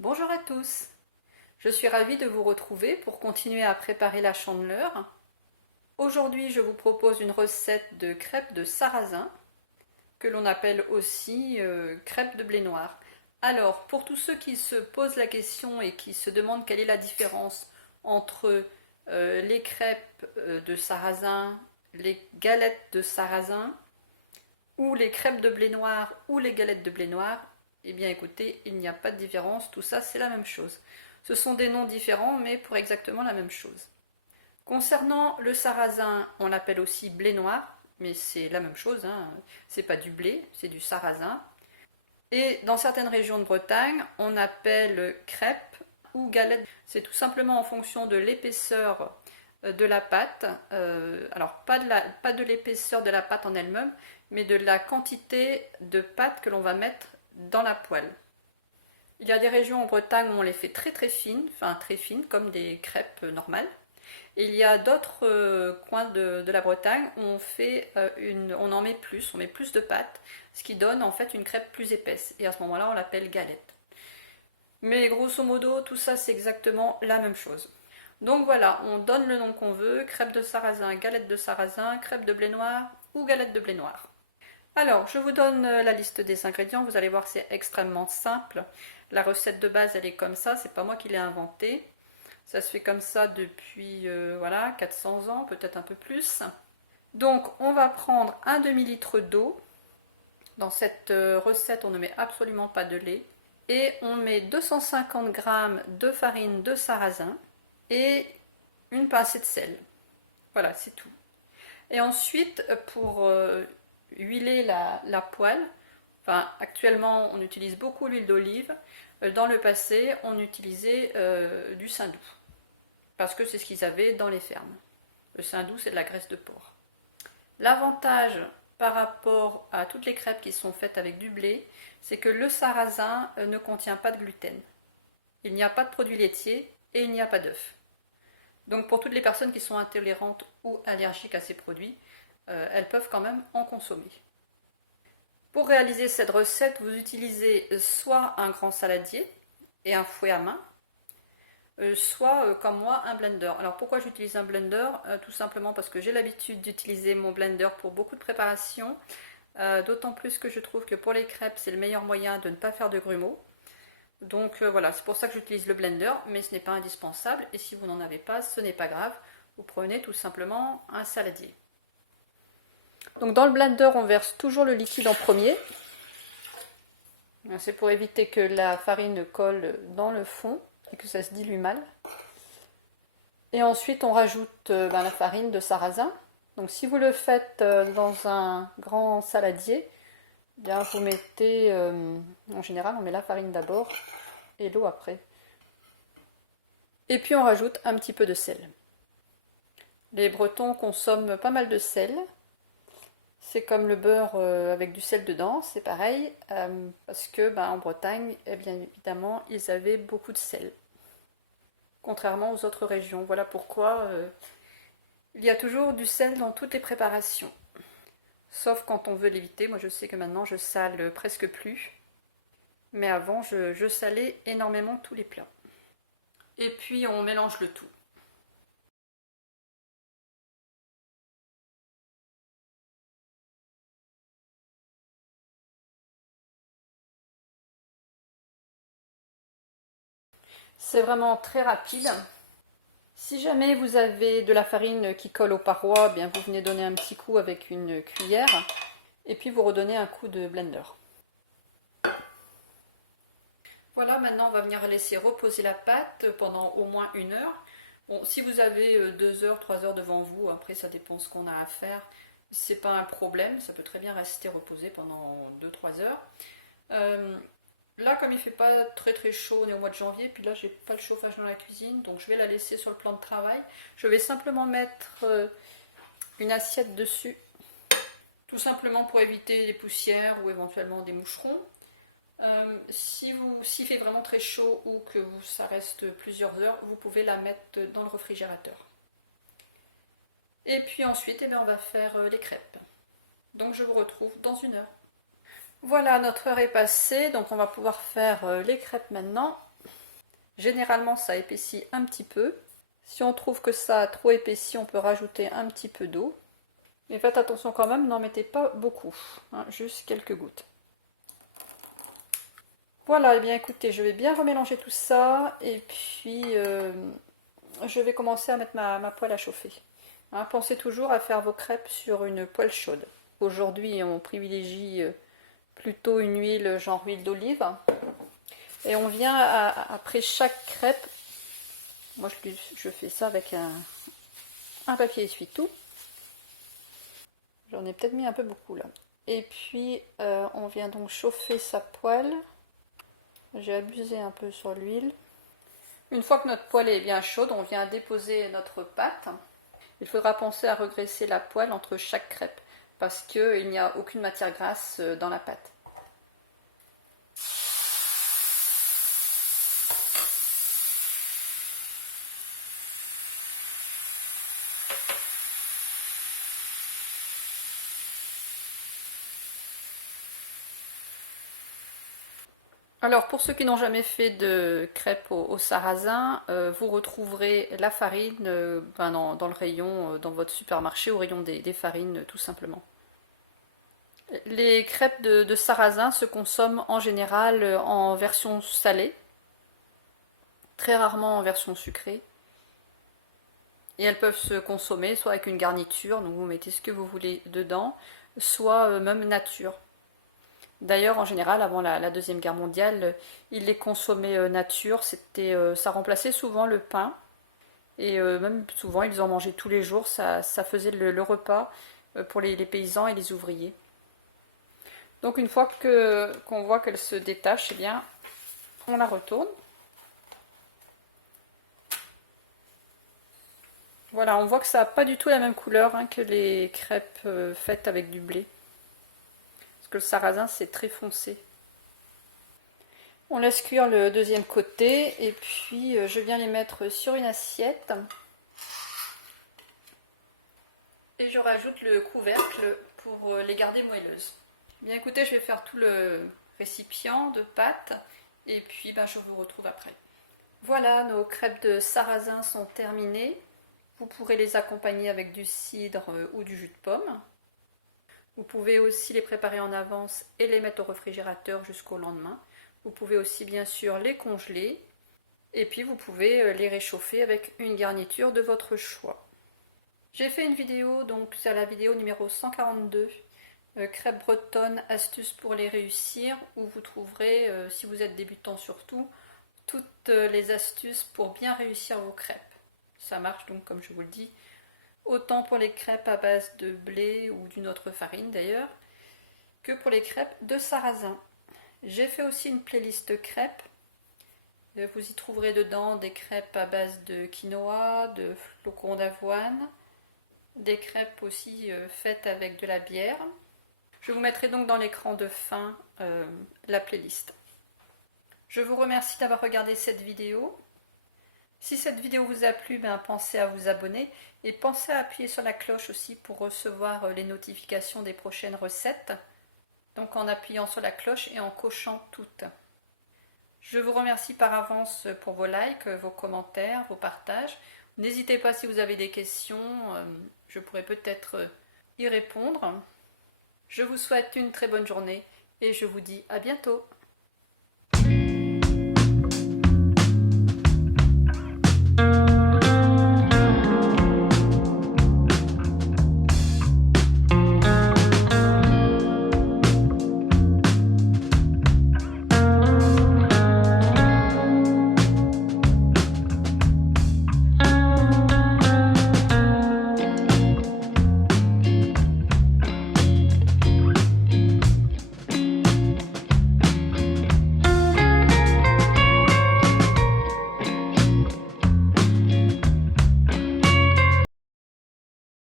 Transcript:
Bonjour à tous, je suis ravie de vous retrouver pour continuer à préparer la chandeleur. Aujourd'hui je vous propose une recette de crêpes de sarrasin, que l'on appelle aussi crêpes de blé noir. Alors pour tous ceux qui se posent la question et qui se demandent quelle est la différence entre les crêpes de sarrasin, les galettes de sarrasin, ou les crêpes de blé noir ou les galettes de blé noir, eh bien écoutez, il n'y a pas de différence, tout ça c'est la même chose. Ce sont des noms différents mais pour exactement la même chose. Concernant le sarrasin, on l'appelle aussi blé noir, mais c'est la même chose, hein. C'est pas du blé, c'est du sarrasin. Et dans certaines régions de Bretagne, on appelle crêpes ou galettes. C'est tout simplement en fonction de l'épaisseur de la pâte. Alors pas de l'épaisseur de la pâte en elle-même, mais de la quantité de pâte que l'on va mettre dans la poêle. Il y a des régions en Bretagne où on les fait très très fines, enfin très fines comme des crêpes normales. Et il y a d'autres coins de la Bretagne où on en met plus, on met plus de pâte, ce qui donne en fait une crêpe plus épaisse. Et à ce moment-là, on l'appelle galette. Mais grosso modo, tout ça c'est exactement la même chose. Donc voilà, on donne le nom qu'on veut, crêpe de sarrasin, galette de sarrasin, crêpe de blé noir ou galette de blé noir. Alors, je vous donne la liste des ingrédients, vous allez voir c'est extrêmement simple. La recette de base elle est comme ça, c'est pas moi qui l'ai inventée. Ça se fait comme ça depuis voilà, 400 ans, peut-être un peu plus. Donc on va prendre un demi-litre d'eau. Dans cette recette on ne met absolument pas de lait. Et on met 250 g de farine de sarrasin et une pincée de sel. Voilà, c'est tout. Et ensuite, pour huiler la poêle, enfin, actuellement on utilise beaucoup l'huile d'olive. Dans le passé, on utilisait du saindoux, parce que c'est ce qu'ils avaient dans les fermes. Le saindoux, c'est de la graisse de porc. L'avantage par rapport à toutes les crêpes qui sont faites avec du blé, c'est que le sarrasin ne contient pas de gluten. Il n'y a pas de produits laitiers et il n'y a pas d'œufs. Donc pour toutes les personnes qui sont intolérantes ou allergiques à ces produits, elles peuvent quand même en consommer. Pour réaliser cette recette, vous utilisez soit un grand saladier et un fouet à main, soit comme moi un blender. Alors pourquoi j'utilise un blender? Tout simplement parce que j'ai l'habitude d'utiliser mon blender pour beaucoup de préparations, d'autant plus que je trouve que pour les crêpes c'est le meilleur moyen de ne pas faire de grumeaux. Donc voilà, c'est pour ça que j'utilise le blender, mais ce n'est pas indispensable, et si vous n'en avez pas, ce n'est pas grave, vous prenez tout simplement un saladier. Donc dans le blender, on verse toujours le liquide en premier. C'est pour éviter que la farine colle dans le fond et que ça se dilue mal. Et ensuite, on rajoute la farine de sarrasin. Donc si vous le faites dans un grand saladier, bien vous mettez, en général, on met la farine d'abord et l'eau après. Et puis on rajoute un petit peu de sel. Les Bretons consomment pas mal de sel. C'est comme le beurre avec du sel dedans, c'est pareil, parce que en Bretagne, bien évidemment, ils avaient beaucoup de sel, contrairement aux autres régions. Voilà pourquoi il y a toujours du sel dans toutes les préparations, sauf quand on veut l'éviter. Moi je sais que maintenant je sale presque plus, mais avant je salais énormément tous les plats. Et puis on mélange le tout. C'est vraiment très rapide. Si jamais vous avez de la farine qui colle aux parois, bien vous venez donner un petit coup avec une cuillère et puis vous redonnez un coup de blender. Voilà, maintenant on va venir laisser reposer la pâte pendant au moins 1 heure. Bon, si vous avez 2 heures, 3 heures devant vous, après ça dépend ce qu'on a à faire, c'est pas un problème, ça peut très bien rester reposé pendant 2-3 heures. Là, comme il fait pas très très chaud, on est au mois de janvier, puis là j'ai pas le chauffage dans la cuisine, donc je vais la laisser sur le plan de travail. Je vais simplement mettre une assiette dessus, tout simplement pour éviter les poussières ou éventuellement des moucherons. S'il fait vraiment très chaud ou que ça reste plusieurs heures, vous pouvez la mettre dans le réfrigérateur. Et puis ensuite, on va faire les crêpes. Donc je vous retrouve dans 1 heure. Voilà, notre heure est passée, donc on va pouvoir faire les crêpes maintenant. Généralement, ça épaissit un petit peu. Si on trouve que ça a trop épaissi, on peut rajouter un petit peu d'eau. Mais faites attention quand même, n'en mettez pas beaucoup, hein, juste quelques gouttes. Voilà, et bien écoutez, je vais bien remélanger tout ça et puis je vais commencer à mettre ma poêle à chauffer. Hein, pensez toujours à faire vos crêpes sur une poêle chaude. Aujourd'hui, on privilégie plutôt une huile, genre huile d'olive. Et on vient après chaque crêpe, moi je fais ça avec un papier essuie-tout. J'en ai peut-être mis un peu beaucoup là. Et puis on vient donc chauffer sa poêle. J'ai abusé un peu sur l'huile. Une fois que notre poêle est bien chaude, on vient déposer notre pâte. Il faudra penser à regresser la poêle entre chaque crêpe parce qu'il n'y a aucune matière grasse dans la pâte. Alors pour ceux qui n'ont jamais fait de crêpes au sarrasin, vous retrouverez la farine dans le rayon, dans votre supermarché, au rayon des farines tout simplement. Les crêpes de sarrasin se consomment en général en version salée, très rarement en version sucrée. Et elles peuvent se consommer soit avec une garniture, donc vous mettez ce que vous voulez dedans, soit même nature. D'ailleurs, en général, avant la Deuxième Guerre mondiale, ils les consommaient nature, ça remplaçait souvent le pain, et même souvent ils en mangeaient tous les jours, ça faisait le repas pour les paysans et les ouvriers. Donc une fois qu'on voit qu'elle se détache, eh bien, on la retourne. Voilà, on voit que ça n'a pas du tout la même couleur que les crêpes faites avec du blé. Parce que le sarrasin, c'est très foncé. On laisse cuire le deuxième côté et puis je viens les mettre sur une assiette. Et je rajoute le couvercle pour les garder moelleuses. Bien écoutez, je vais faire tout le récipient de pâte et puis je vous retrouve après. Voilà, nos crêpes de sarrasin sont terminées. Vous pourrez les accompagner avec du cidre ou du jus de pomme. Vous pouvez aussi les préparer en avance et les mettre au réfrigérateur jusqu'au lendemain. Vous pouvez aussi bien sûr les congeler et puis vous pouvez les réchauffer avec une garniture de votre choix. J'ai fait une vidéo, donc c'est la vidéo numéro 142, crêpes bretonnes, astuces pour les réussir, où vous trouverez, si vous êtes débutant surtout, toutes les astuces pour bien réussir vos crêpes. Ça marche donc comme je vous le dis, autant pour les crêpes à base de blé ou d'une autre farine d'ailleurs, que pour les crêpes de sarrasin. J'ai fait aussi une playlist crêpes. Vous y trouverez dedans des crêpes à base de quinoa, de flocons d'avoine, des crêpes aussi faites avec de la bière. Je vous mettrai donc dans l'écran de fin la playlist. Je vous remercie d'avoir regardé cette vidéo. Si cette vidéo vous a plu, pensez à vous abonner et pensez à appuyer sur la cloche aussi pour recevoir les notifications des prochaines recettes. Donc en appuyant sur la cloche et en cochant toutes. Je vous remercie par avance pour vos likes, vos commentaires, vos partages. N'hésitez pas si vous avez des questions, je pourrais peut-être y répondre. Je vous souhaite une très bonne journée et je vous dis à bientôt.